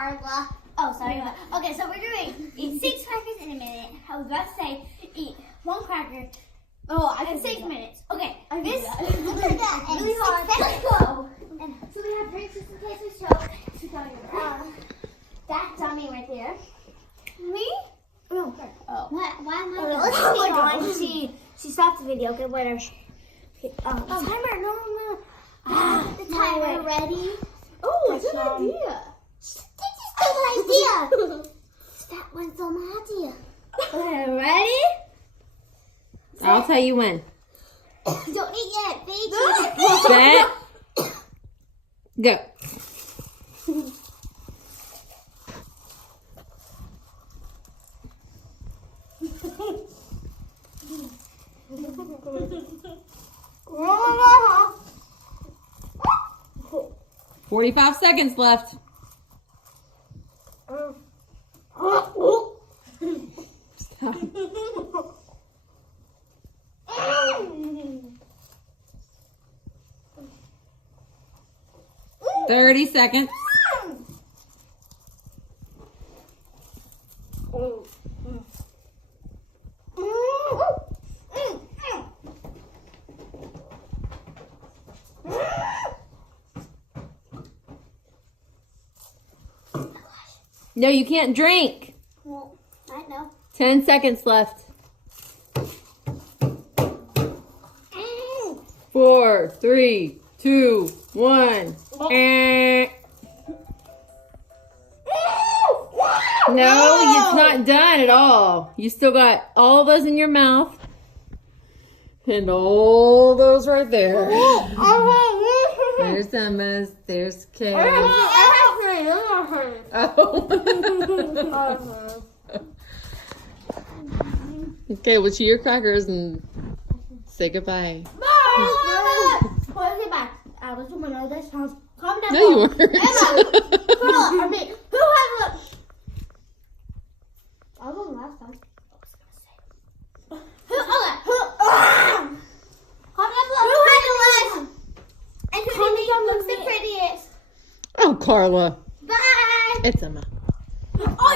Carla. Oh, sorry. Okay, so we're doing eat 6 crackers in a minute. I was about to say eat 1 cracker. Oh, I in 6 minutes. Okay, I this can is do really hard. Let's go. And so we have drinks just in case we choke. That dummy right there. Me? No. Oh. Why am I? Oh my God. She stopped the video. Okay, wait. Timer. No. The timer. Ready? Oh, good idea. This is a good idea. That one's so my idea. Okay, ready? I'll tell you when. Don't eat yet. Thank Set. Go. you. 45 seconds left. Stop. 30 seconds. No, you can't drink. Well, I know. 10 seconds left. 4, 3, 2, 1. No, it's not done at all. You still got all those in your mouth. And all those right there. There's Emma's. There's Kay's. Oh. Okay, well, chew your crackers and say goodbye. I was doing all this. Calm down. No, you weren't. Emma, I mean, who has a... I was on last time. Who has the last? And who looks the prettiest? Oh, Carla. Bye. It's Emma. Oh,